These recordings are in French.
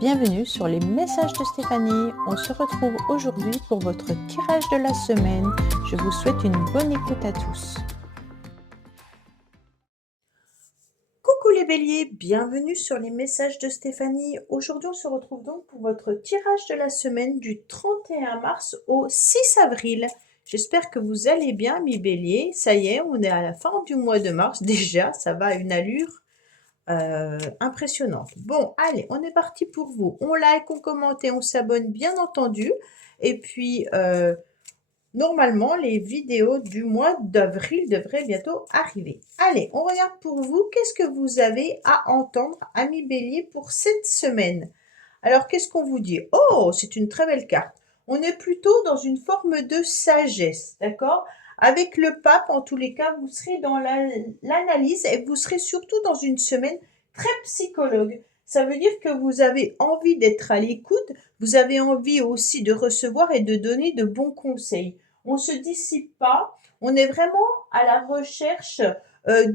Bienvenue sur les messages de Stéphanie. On se retrouve aujourd'hui pour votre tirage de la semaine. Je vous souhaite une bonne écoute à tous. Coucou les béliers, bienvenue sur les messages de Stéphanie. Aujourd'hui, on se retrouve donc pour votre tirage de la semaine du 31 mars au 6 avril. J'espère que vous allez bien, mes béliers. Ça y est, on est à la fin du mois de mars. Déjà, ça va à une allure impressionnante. Bon, allez, on est parti pour vous. On like, on commente et on s'abonne, bien entendu. Et puis, normalement, les vidéos du mois d'avril devraient bientôt arriver. Allez, on regarde pour vous. Qu'est-ce que vous avez à entendre, amis bélier, pour cette semaine? Alors, qu'est-ce qu'on vous dit? Oh, c'est une très belle carte. On est plutôt dans une forme de sagesse, d'accord? Avec le pape, en tous les cas, vous serez dans l'analyse et vous serez surtout dans une semaine très psychologue. Ça veut dire que vous avez envie d'être à l'écoute, vous avez envie aussi de recevoir et de donner de bons conseils. On ne se dissipe pas, on est vraiment à la recherche euh,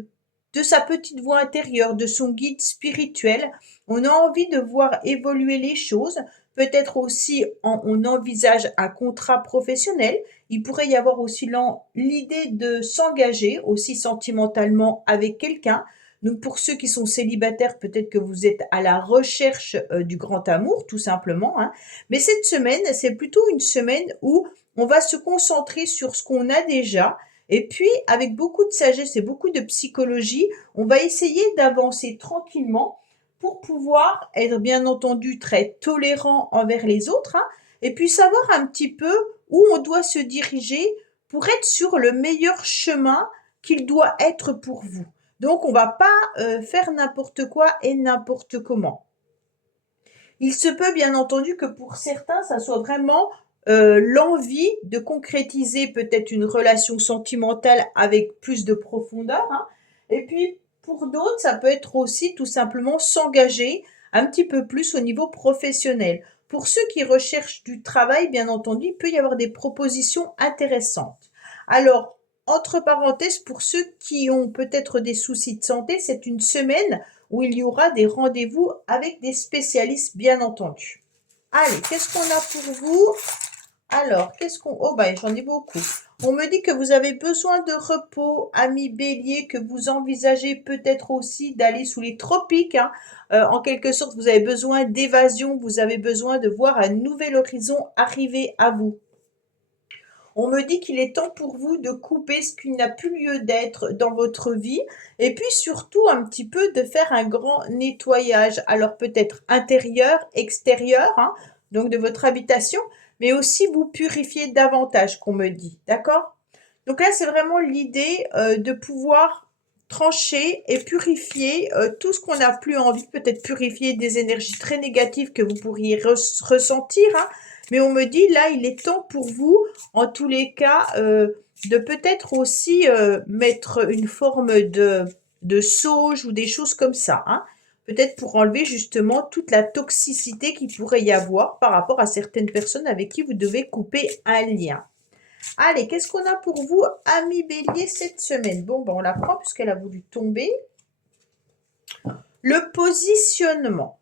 de sa petite voix intérieure, de son guide spirituel. On a envie de voir évoluer les choses. Peut-être aussi, on envisage un contrat professionnel. Il pourrait y avoir aussi l'idée de s'engager aussi sentimentalement avec quelqu'un. Donc pour ceux qui sont célibataires, peut-être que vous êtes à la recherche du grand amour, tout simplement, hein. Mais cette semaine, c'est plutôt une semaine où on va se concentrer sur ce qu'on a déjà. Et puis, avec beaucoup de sagesse et beaucoup de psychologie, on va essayer d'avancer tranquillement pour pouvoir être bien entendu très tolérant envers les autres, hein, et puis savoir un petit peu où on doit se diriger pour être sur le meilleur chemin qu'il doit être pour vous. Donc on va pas faire n'importe quoi et n'importe comment. Il se peut bien entendu que pour certains, ça soit vraiment l'envie de concrétiser peut-être une relation sentimentale avec plus de profondeur, hein. Et puis pour d'autres, ça peut être aussi tout simplement s'engager un petit peu plus au niveau professionnel. Pour ceux qui recherchent du travail, bien entendu, il peut y avoir des propositions intéressantes. Alors, entre parenthèses, pour ceux qui ont peut-être des soucis de santé, c'est une semaine où il y aura des rendez-vous avec des spécialistes, bien entendu. Allez, qu'est-ce qu'on a pour vous? Alors, qu'est-ce qu'on... Oh, ben, j'en ai beaucoup. On me dit que vous avez besoin de repos, ami bélier, que vous envisagez peut-être aussi d'aller sous les tropiques, hein. En quelque sorte, vous avez besoin d'évasion, vous avez besoin de voir un nouvel horizon arriver à vous. On me dit qu'il est temps pour vous de couper ce qui n'a plus lieu d'être dans votre vie et puis surtout un petit peu de faire un grand nettoyage. Alors peut-être intérieur, extérieur, hein, donc de votre habitation, mais aussi vous purifier davantage, qu'on me dit. D'accord? Donc là, c'est vraiment l'idée de pouvoir trancher et purifier tout ce qu'on n'a plus envie, peut-être purifier des énergies très négatives que vous pourriez ressentir, hein. Mais on me dit, là, il est temps pour vous, en tous les cas, de peut-être aussi mettre une forme de sauge ou des choses comme ça, hein. Peut-être pour enlever justement toute la toxicité qu'il pourrait y avoir par rapport à certaines personnes avec qui vous devez couper un lien. Allez, qu'est-ce qu'on a pour vous, ami bélier, cette semaine? Bon, ben on la prend puisqu'elle a voulu tomber. Le positionnement.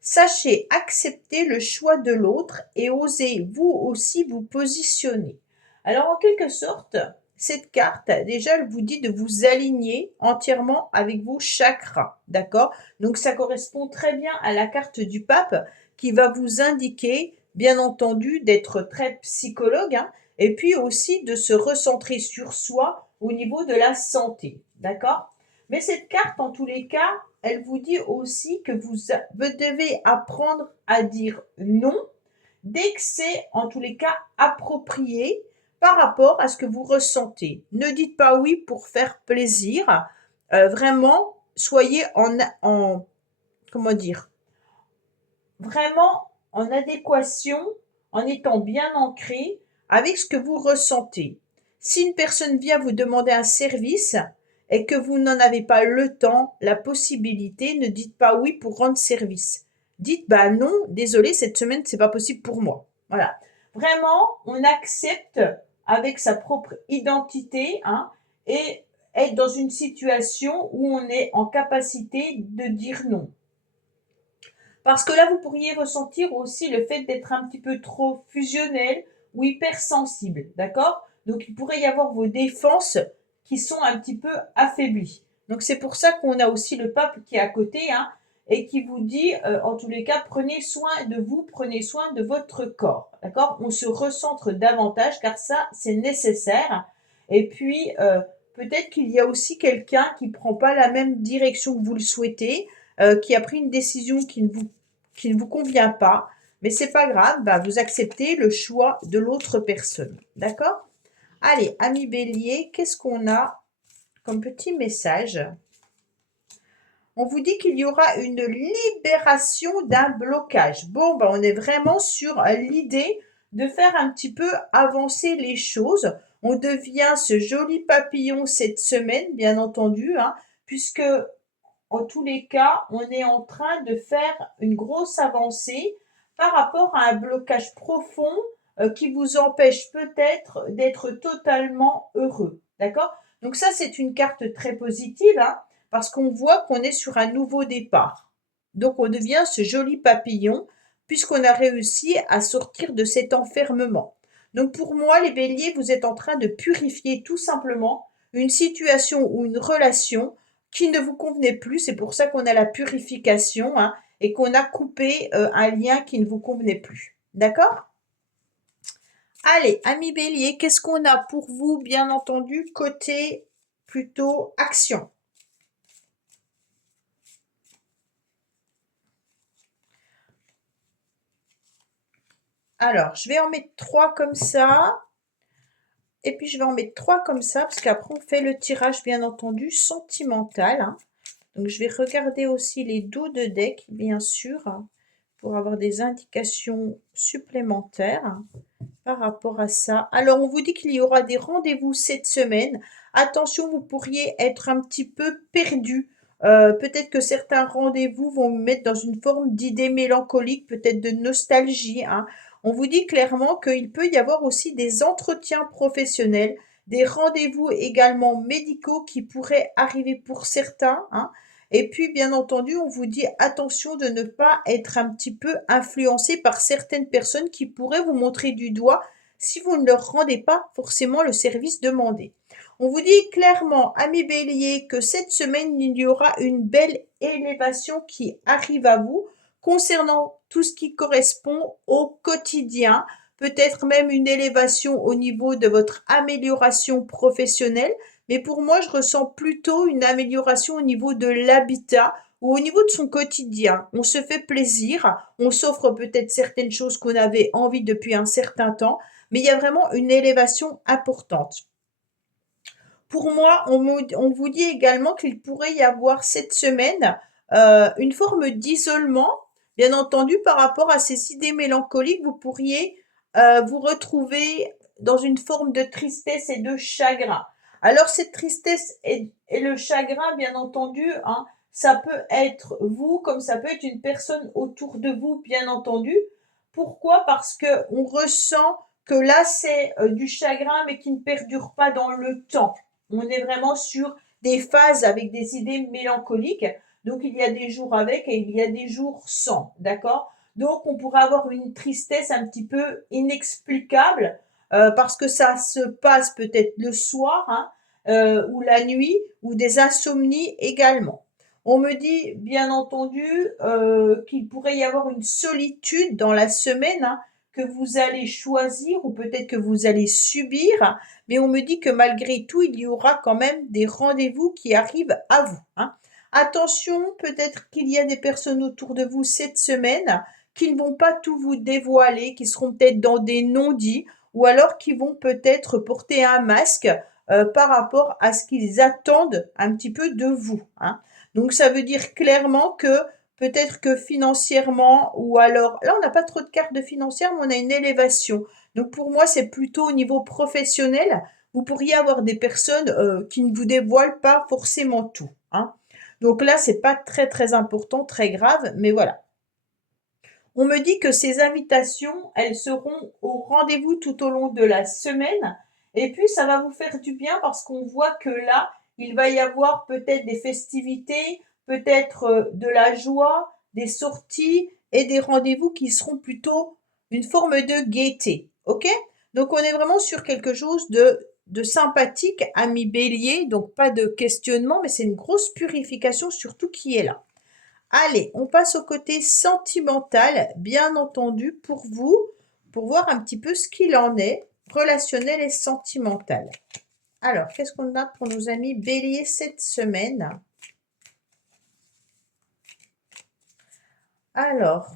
Sachez accepter le choix de l'autre et osez vous aussi vous positionner. Alors, en quelque sorte, cette carte, déjà, elle vous dit de vous aligner entièrement avec vos chakras, d'accord? Donc, ça correspond très bien à la carte du pape qui va vous indiquer, bien entendu, d'être très psychologue, hein, et puis aussi de se recentrer sur soi au niveau de la santé, d'accord? Mais cette carte, en tous les cas, elle vous dit aussi que vous devez apprendre à dire non dès que c'est, en tous les cas, approprié par rapport à ce que vous ressentez. Ne dites pas oui pour faire plaisir. Vraiment, soyez comment dire, vraiment en adéquation, en étant bien ancré avec ce que vous ressentez. Si une personne vient vous demander un service et que vous n'en avez pas le temps, la possibilité, ne dites pas oui pour rendre service. Dites bah non, désolé, cette semaine c'est pas possible pour moi. Voilà. Vraiment, on accepte avec sa propre identité, hein, et être dans une situation où on est en capacité de dire non. Parce que là, vous pourriez ressentir aussi le fait d'être un petit peu trop fusionnel ou hypersensible, d'accord? Donc, il pourrait y avoir vos défenses qui sont un petit peu affaiblies. Donc, c'est pour ça qu'on a aussi le pape qui est à côté, hein, et qui vous dit, en tous les cas, prenez soin de vous, prenez soin de votre corps, d'accord? On se recentre davantage car ça, c'est nécessaire. Et puis, peut-être qu'il y a aussi quelqu'un qui prend pas la même direction que vous le souhaitez, qui a pris une décision qui ne vous convient pas, mais c'est pas grave, bah, vous acceptez le choix de l'autre personne. D'accord? Allez, ami Bélier, qu'est-ce qu'on a comme petit message? On vous dit qu'il y aura une libération d'un blocage. Bon, bah, on est vraiment sur l'idée de faire un petit peu avancer les choses. On devient ce joli papillon cette semaine, bien entendu, hein, puisque en tous les cas, on est en train de faire une grosse avancée par rapport à un blocage profond qui vous empêche peut-être d'être totalement heureux. D'accord? Donc ça, c'est une carte très positive, hein, parce qu'on voit qu'on est sur un nouveau départ. Donc on devient ce joli papillon puisqu'on a réussi à sortir de cet enfermement. Donc pour moi, les béliers, vous êtes en train de purifier tout simplement une situation ou une relation qui ne vous convenait plus. C'est pour ça qu'on a la purification, hein, et qu'on a coupé un lien qui ne vous convenait plus. D'accord? Allez, ami Bélier, qu'est-ce qu'on a pour vous, bien entendu, côté plutôt action? Alors, je vais en mettre 3 comme ça. Et puis, je vais en mettre 3 comme ça, parce qu'après, on fait le tirage, bien entendu, sentimental, hein. Donc, je vais regarder aussi les dos de deck, bien sûr, hein, pour avoir des indications supplémentaires, hein, par rapport à ça. Alors, on vous dit qu'il y aura des rendez-vous cette semaine. Attention, vous pourriez être un petit peu perdu. Peut-être que certains rendez-vous vont vous mettre dans une forme d'idée mélancolique, peut-être de nostalgie, hein. On vous dit clairement qu'il peut y avoir aussi des entretiens professionnels, des rendez-vous également médicaux qui pourraient arriver pour certains, hein. Et puis, bien entendu, on vous dit attention de ne pas être un petit peu influencé par certaines personnes qui pourraient vous montrer du doigt si vous ne leur rendez pas forcément le service demandé. On vous dit clairement, ami Bélier, que cette semaine, il y aura une belle élévation qui arrive à vous concernant tout ce qui correspond au quotidien, peut-être même une élévation au niveau de votre amélioration professionnelle, mais pour moi, je ressens plutôt une amélioration au niveau de l'habitat ou au niveau de son quotidien. On se fait plaisir, on s'offre peut-être certaines choses qu'on avait envie depuis un certain temps, mais il y a vraiment une élévation importante. Pour moi, on vous dit également qu'il pourrait y avoir cette semaine une forme d'isolement, bien entendu, par rapport à ces idées mélancoliques. Vous pourriez vous retrouver dans une forme de tristesse et de chagrin. Alors, cette tristesse et le chagrin, bien entendu, hein, ça peut être vous, comme ça peut être une personne autour de vous, bien entendu. Pourquoi? Parce que on ressent que là, c'est du chagrin, mais qui ne perdure pas dans le temps. On est vraiment sur des phases avec des idées mélancoliques. Donc, il y a des jours avec et il y a des jours sans, d'accord? Donc, on pourrait avoir une tristesse un petit peu inexplicable parce que ça se passe peut-être le soir, hein, ou la nuit, ou des insomnies également. On me dit, bien entendu, qu'il pourrait y avoir une solitude dans la semaine, hein, que vous allez choisir ou peut-être que vous allez subir, mais on me dit que malgré tout, il y aura quand même des rendez-vous qui arrivent à vous, hein. Attention, peut-être qu'il y a des personnes autour de vous cette semaine qui ne vont pas tout vous dévoiler, qui seront peut-être dans des non-dits ou alors qui vont peut-être porter un masque par rapport à ce qu'ils attendent un petit peu de vous, hein. Donc ça veut dire clairement que peut-être que financièrement ou alors là on n'a pas trop de cartes de financière mais on a une élévation. Donc pour moi c'est plutôt au niveau professionnel. Vous pourriez avoir des personnes qui ne vous dévoilent pas forcément tout, hein. Donc là c'est pas très très important, très grave, mais voilà. On me dit que ces invitations, elles seront au rendez-vous tout au long de la semaine. Et puis, ça va vous faire du bien parce qu'on voit que là, il va y avoir peut-être des festivités, peut-être de la joie, des sorties, et des rendez-vous qui seront plutôt une forme de gaieté. OK? Donc, on est vraiment sur quelque chose de sympathique, ami bélier. Donc, pas de questionnement, mais c'est une grosse purification sur tout qui est là. Allez, on passe au côté sentimental, bien entendu, pour vous, pour voir un petit peu ce qu'il en est, relationnel et sentimental. Alors, qu'est-ce qu'on a pour nos amis béliers cette semaine? Alors,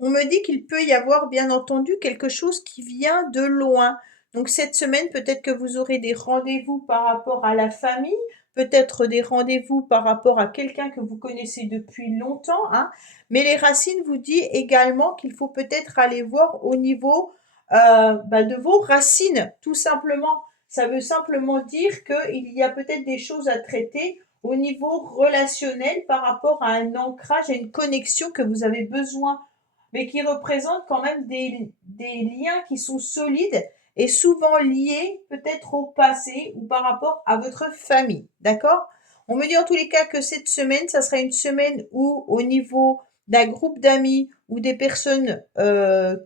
on me dit qu'il peut y avoir, bien entendu, quelque chose qui vient de loin. Donc, cette semaine, peut-être que vous aurez des rendez-vous par rapport à la famille, peut-être des rendez-vous par rapport à quelqu'un que vous connaissez depuis longtemps, hein. Mais les racines vous disent également qu'il faut peut-être aller voir au niveau de vos racines, tout simplement. Ça veut simplement dire qu'il y a peut-être des choses à traiter au niveau relationnel par rapport à un ancrage, à une connexion que vous avez besoin, mais qui représentent quand même des liens qui sont solides et souvent liés peut-être au passé ou par rapport à votre famille. D'accord? On me dit en tous les cas que cette semaine, ça sera une semaine où au niveau d'un groupe d'amis ou des personnes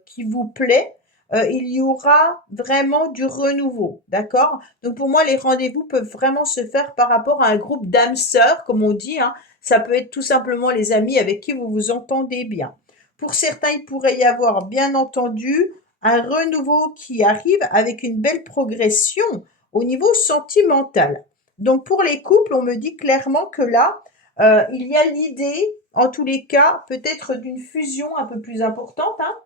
qui vous plaît, il y aura vraiment du renouveau. D'accord? Donc pour moi, les rendez-vous peuvent vraiment se faire par rapport à un groupe d'âmes sœurs, comme on dit, hein. Ça peut être tout simplement les amis avec qui vous vous entendez bien. Pour certains, il pourrait y avoir, bien entendu, un renouveau qui arrive avec une belle progression au niveau sentimental. Donc pour les couples, on me dit clairement que là, il y a l'idée, en tous les cas, peut-être d'une fusion un peu plus importante, hein,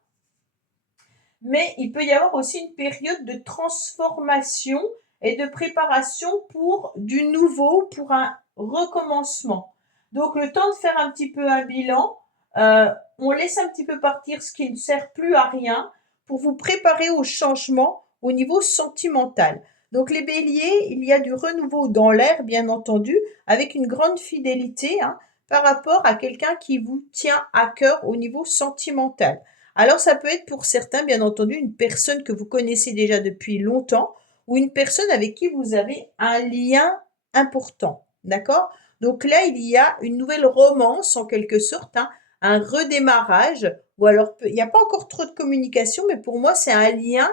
mais il peut y avoir aussi une période de transformation et de préparation pour du nouveau, pour un recommencement. Donc le temps de faire un petit peu un bilan, on laisse un petit peu partir ce qui ne sert plus à rien pour vous préparer au changement au niveau sentimental. Donc les béliers, il y a du renouveau dans l'air, bien entendu, avec une grande fidélité, hein, par rapport à quelqu'un qui vous tient à cœur au niveau sentimental. Alors ça peut être pour certains, bien entendu, une personne que vous connaissez déjà depuis longtemps ou une personne avec qui vous avez un lien important. D'accord? Donc là, il y a une nouvelle romance en quelque sorte, hein, un redémarrage, ou alors il n'y a pas encore trop de communication, mais pour moi, c'est un lien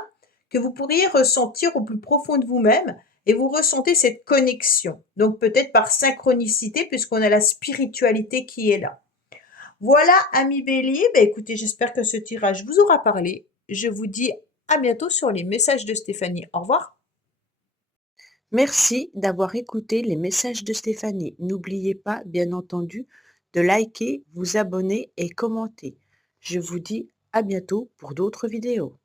que vous pourriez ressentir au plus profond de vous-même et vous ressentez cette connexion. Donc peut-être par synchronicité, puisqu'on a la spiritualité qui est là. Voilà, amis bélier, bah écoutez, j'espère que ce tirage vous aura parlé. Je vous dis à bientôt sur les messages de Stéphanie. Au revoir. Merci d'avoir écouté les messages de Stéphanie. N'oubliez pas, bien entendu, de liker, vous abonner et commenter. Je vous dis à bientôt pour d'autres vidéos.